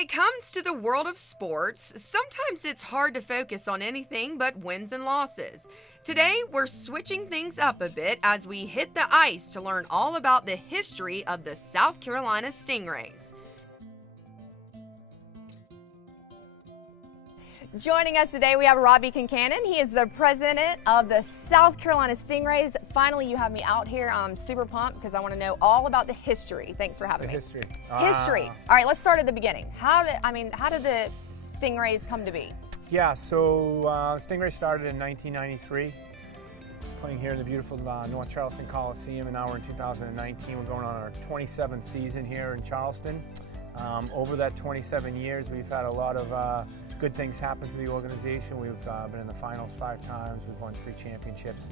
When it comes to the world of sports, sometimes it's hard to focus on anything but wins and losses. Today, we're switching things up a bit as we hit the ice to learn all about the history of the South Carolina Stingrays. Joining us today, we have Robbie Kincannon. He is the president of the South Carolina Stingrays. Finally, you have me out here. I'm super pumped because I want to know all about the history. Thanks for having me. History. History. All right, let's start at the beginning. How did the Stingrays come to be? Yeah, so Stingrays started in 1993, playing here in the beautiful North Charleston Coliseum, and now we're in 2019. We're going on our 27th season here in Charleston. Over that 27 years, we've had a lot of good things happen to the organization. We've been in the finals 5 times. We've won 3 championships.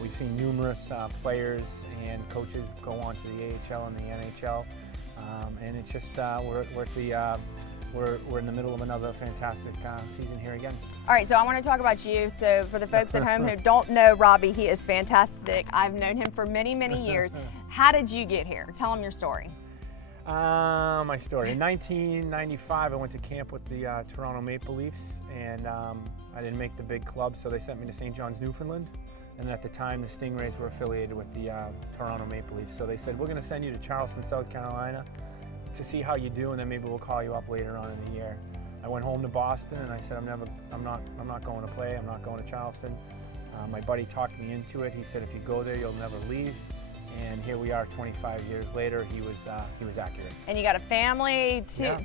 We've seen numerous players and coaches go on to the AHL and the NHL. And it's just we're in the middle of another fantastic season here again. All right, so I want to talk about you. So for the folks at home who don't know Robbie, he is fantastic. I've known him for many, many years. How did you get here? Tell him your story. My story. In 1995, I went to camp with the Toronto Maple Leafs, and I didn't make the big club, so they sent me to St. John's, Newfoundland. And at the time, the Stingrays were affiliated with the Toronto Maple Leafs. So they said, we're going to send you to Charleston, South Carolina to see how you do, and then maybe we'll call you up later on in the year. I went home to Boston, and I said, I'm not going to play. I'm not going to Charleston. My buddy talked me into it. He said, if you go there, you'll never leave. And here we are 25 years later. He was accurate. And you got a family, two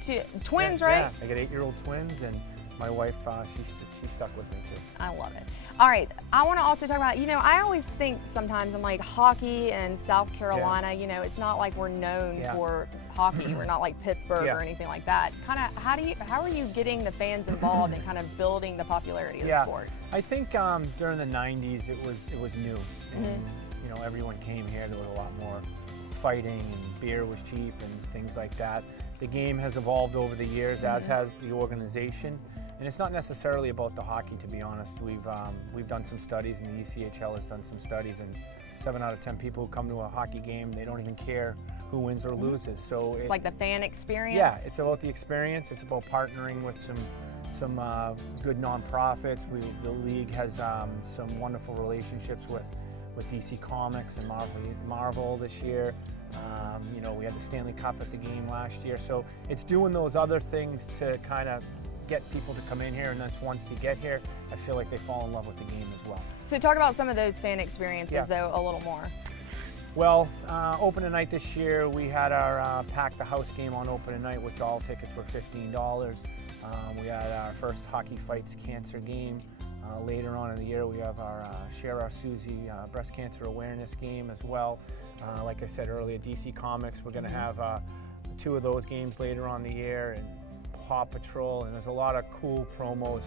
twins, right? Yeah, I got 8-year-old twins, and my wife, she stuck with me too. I love it. All right, I want to also talk about, I always think sometimes, I'm like, hockey in South Carolina, it's not like we're known for hockey. We're not like Pittsburgh or anything like that. Kind of, how are you getting the fans involved and kind of building the popularity of the sport? I think during the 90s, it was new. And, everyone came here. There was a lot more fighting, and beer was cheap and things like that. The game has evolved over the years, as has the organization. And it's not necessarily about the hockey, to be honest. We've done some studies, and the ECHL has done some studies, and 7 out of 10 people who come to a hockey game, they don't even care who wins or loses. So it's like the fan experience? Yeah, it's about the experience. It's about partnering with some good nonprofits. The league has some wonderful relationships with DC Comics and Marvel this year. We had the Stanley Cup at the game last year. So it's doing those other things to kind of get people to come in here, and then once they get here, I feel like they fall in love with the game as well. So talk about some of those fan experiences, though, a little more. Well, opening night this year, we had our Pack the House game on opening night, which all tickets were $15. We had our first Hockey Fights Cancer game. Later on in the year, we have our Share Our Susie breast cancer awareness game as well. Like I said earlier, DC Comics, we're going to have 2 of those games later on the year, and Paw Patrol, and there's a lot of cool promos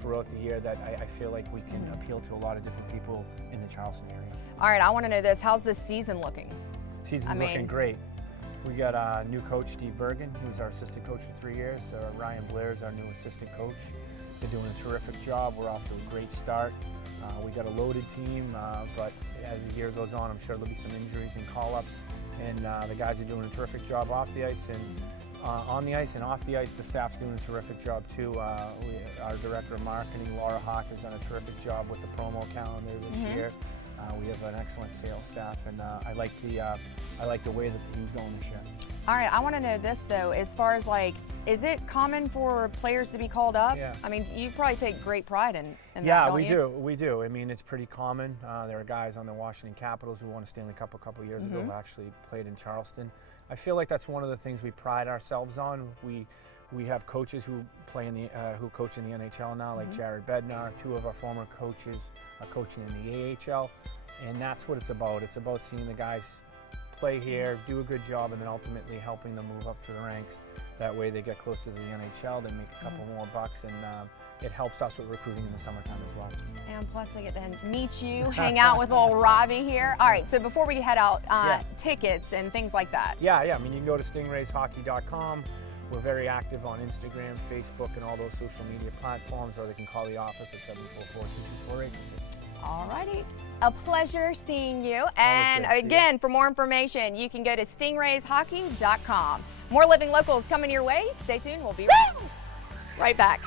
throughout the year that I feel like we can appeal to a lot of different people in the Charleston area. All right, I want to know this. How's this season looking? Season's looking great. We got a new coach, Steve Bergen. He was our assistant coach for 3 years. Ryan Blair is our new assistant coach. They're doing a terrific job. We're off to a great start. We got a loaded team, but as the year goes on, I'm sure there'll be some injuries and call-ups. And the guys are doing a terrific job off the ice, and on the ice and off the ice, the staff's doing a terrific job too. Our director of marketing, Laura Hawk, has done a terrific job with the promo calendar this year. We have an excellent sales staff, and I like the way the team's going this year. All right, I want to know this though, as far as is it common for players to be called up? Yeah. I mean, you probably take great pride in that, Yeah, don't we you? we do. I mean, it's pretty common. There are guys on the Washington Capitals who won a Stanley Cup a couple years ago who actually played in Charleston. I feel like that's one of the things we pride ourselves on. We have coaches who play in the who coach in the NHL now, like Jared Bednar. 2 of our former coaches are coaching in the AHL, and that's what it's about. It's about seeing the guys play here, do a good job, and then ultimately helping them move up through the ranks. That way they get closer to the NHL, they make a couple more bucks, and it helps us with recruiting in the summertime as well. And plus they get to meet you, hang out with old Robbie here. All right, so before we head out, tickets and things like that. Yeah, I mean, you can go to stingrayshockey.com. We're very active on Instagram, Facebook, and all those social media platforms, or they can call the office at 744-224-866. All righty. A pleasure seeing you. And again, for more information, you can go to stingrayshockey.com. More Living Locals coming your way. Stay tuned. We'll be right back.